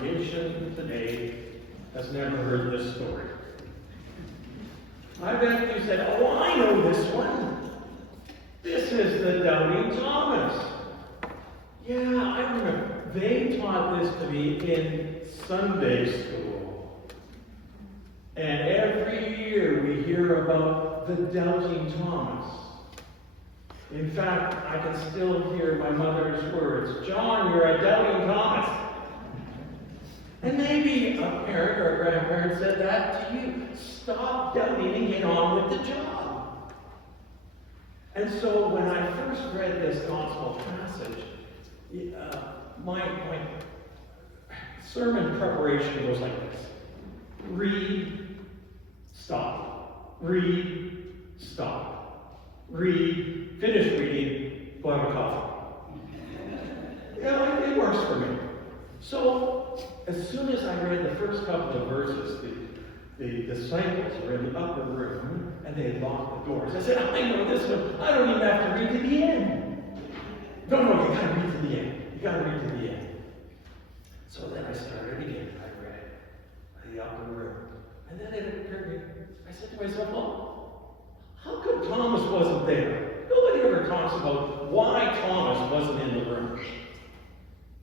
congregation today has never heard this story. I bet you said, oh, I know this one. This is the Doubting Thomas. Yeah, I remember. They taught this to me in Sunday school. And every year we hear about the Doubting Thomas. In fact, I can still hear my mother's words, John, you're a Doubting Thomas. And maybe a parent or a grandparent said that to you. Stop doubting and get on with the job. And so when I first read this gospel passage, my sermon preparation goes like this. Read, stop. Read, stop. Read, finish reading, go have a coffee. It works for me. So, as soon as I read the first couple of verses, the disciples were in the upper room, and they had locked the doors. I said, I know this one. I don't even have to read to the end. No, you got to read to the end. You got to read to the end. So then I started again. I read the upper room. And then it occurred to me, I said to myself, well, how come Thomas wasn't there? Nobody ever talks about why Thomas wasn't in the room.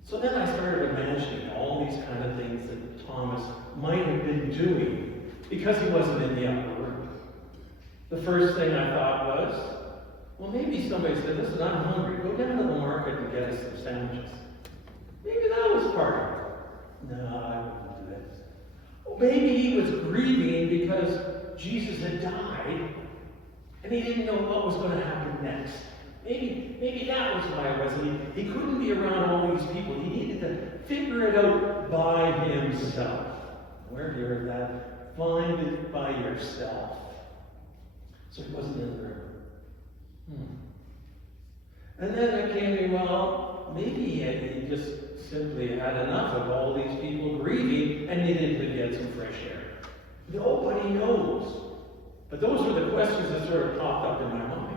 So then I started imagining all these kind of things that Thomas might have been doing because he wasn't in the upper room. The first thing I thought was, well, maybe somebody said, listen, I'm hungry. Go down to the market and get us some sandwiches. Maybe that was part of it. No, I wouldn't do that. Well, maybe he was grieving because Jesus had died and he didn't know what was going to happen next. Maybe that was why it wasn't. He couldn't be around all these people. He needed to figure it out by himself. Where do you heard that? Find it by yourself. So he wasn't in the room. And then it came to me, well, maybe he just simply had enough of all these people grieving and needed to get some fresh air. Nobody knows. But those were the questions that sort of popped up in my mind.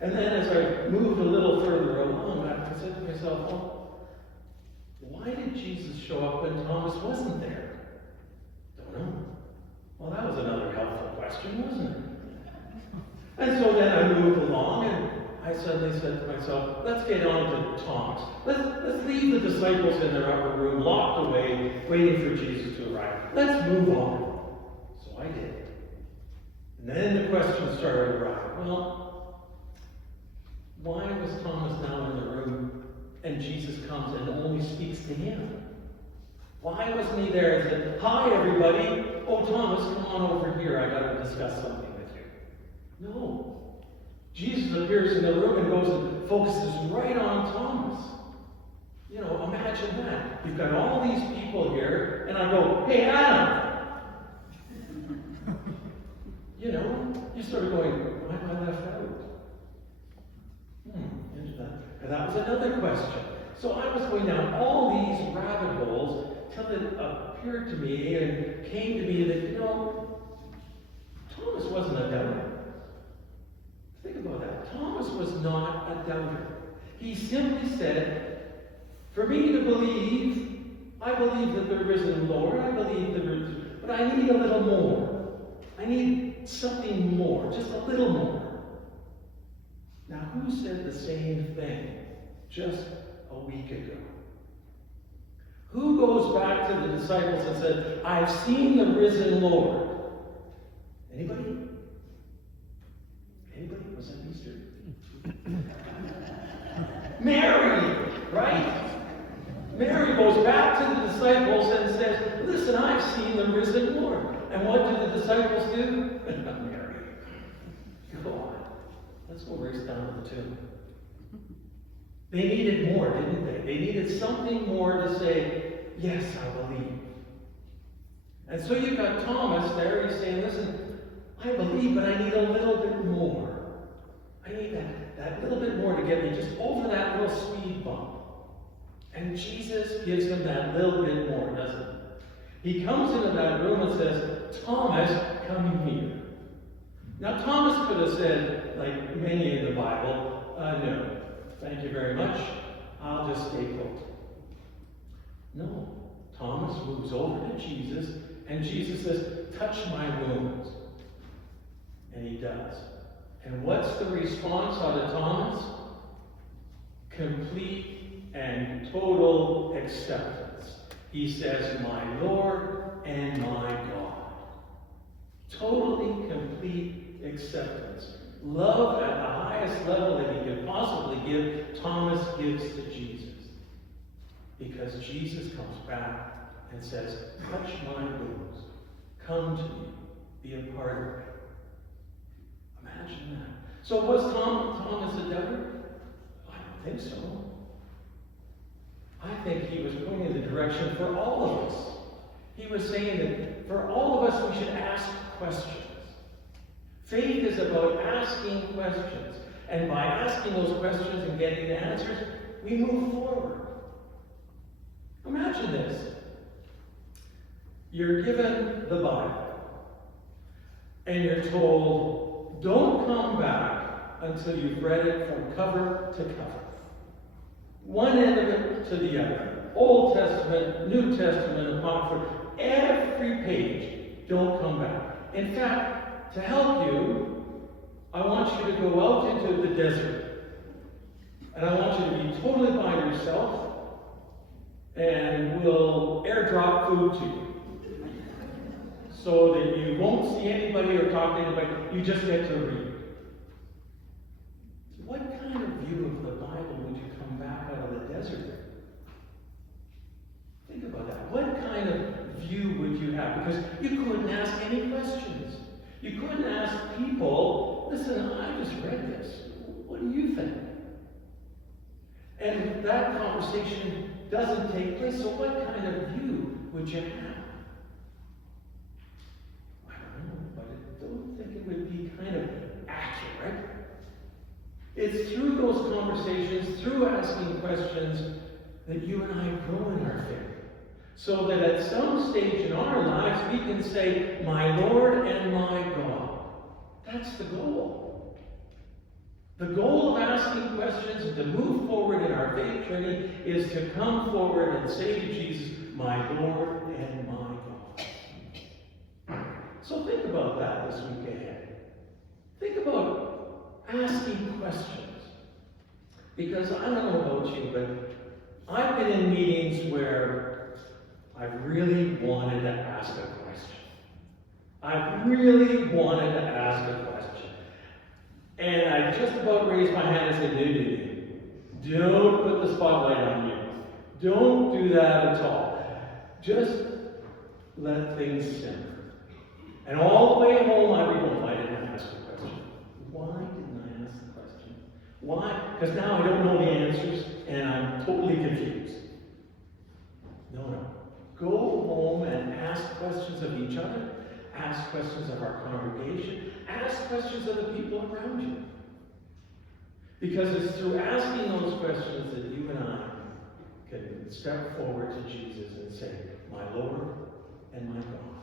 And then as I moved a little further along, I said to myself, well, why did Jesus show up when Thomas wasn't there? Don't know. Well, that was another helpful question, wasn't it? And so then I moved along, and I suddenly said to myself, let's get on to Thomas. Let's leave the disciples in their upper room, locked away, waiting for Jesus to arrive. Let's move on. So I did. And then the questions started arriving. Well, why was Thomas now in the room and Jesus comes and only speaks to him? Why wasn't he there and said, hi everybody, oh Thomas, come on over here, I got to discuss something with you. No. Jesus appears in the room and goes and focuses right on Thomas. You know, imagine that. You've got all these people here, and I go, hey Adam! You know, you're sort of going, why am I left out? And that was another question. So I was going down all these rabbit holes till it appeared to me and came to me that, you know, Thomas wasn't a doubter. Think about that. Thomas was not a doubter. He simply said, for me to believe, I believe that there is a Lord, I believe that there is, but I need a little more. I need something more, just a little more. Now, who said the same thing just a week ago? Who goes back to the disciples and said, I've seen the risen Lord? Anybody? Anybody? Was that Easter? Mary, right? Mary goes back to the disciples and says, listen, I've seen the risen Lord. And what do the disciples do? Mary, go on. Let's go race down to the tomb. They needed more, didn't they? They needed something more to say, yes, I believe. And so you've got Thomas there, he's saying, listen, I believe, but I need a little bit more. I need that little bit more to get me just over that little speed bump. And Jesus gives him that little bit more, doesn't he? He comes into that room and says, Thomas, come here. Now, Thomas could have said, like many in the Bible, no, thank you very much. I'll just stay put. No. Thomas moves over to Jesus, and Jesus says, touch my wounds. And he does. And what's the response out of Thomas? Complete and total acceptance. He says, my Lord and my God. Totally complete acceptance. Love at the highest level that he could possibly give, Thomas gives to Jesus. Because Jesus comes back and says, touch my wounds. Come to me. Be a part of it. Imagine that. So was Thomas a doubter? I don't think so. I think he was pointing the direction for all of us. He was saying that for all of us, we should ask questions. Faith is about asking questions. And by asking those questions and getting the answers, we move forward. Imagine this. You're given the Bible. And you're told, don't come back until you've read it from cover to cover. One end of it to the other. Old Testament, New Testament, Apocrypha, every page. Don't come back. In fact, to help you, I want you to go out into the desert. And I want you to be totally by yourself. And we'll airdrop food to you. So that you won't see anybody or talk to anybody. You just get to read. What kind of view of the Bible would you come back out of the desert with? Think about that. What kind of view would you have? Because you couldn't ask any questions. You couldn't ask people, listen, I just read this. What do you think? And that conversation doesn't take place. So what kind of view would you have? I don't know, but I don't think it would be kind of accurate. It's through those conversations, through asking questions, that you and I grow in our faith. So that at some stage in our lives, we can say, my Lord and my God. That's the goal. The goal of asking questions and to move forward in our faith journey is to come forward and say to Jesus, my Lord and my God. So think about that this week ahead. Think about asking questions. Because I don't know about you, but I've been in meetings where I've really wanted to ask a question. I've really wanted to ask a question. And I just about raised my hand and said, no. Don't put the spotlight on you. Don't do that at all. Just let things simmer. And all the way home, I realized I didn't ask a question. Why didn't I ask the question? Why? Because now I don't know the answers, and I'm totally confused. No. Go home and ask questions of each other. Ask questions of our congregation. Ask questions of the people around you. Because it's through asking those questions that you and I can step forward to Jesus and say, my Lord and my God.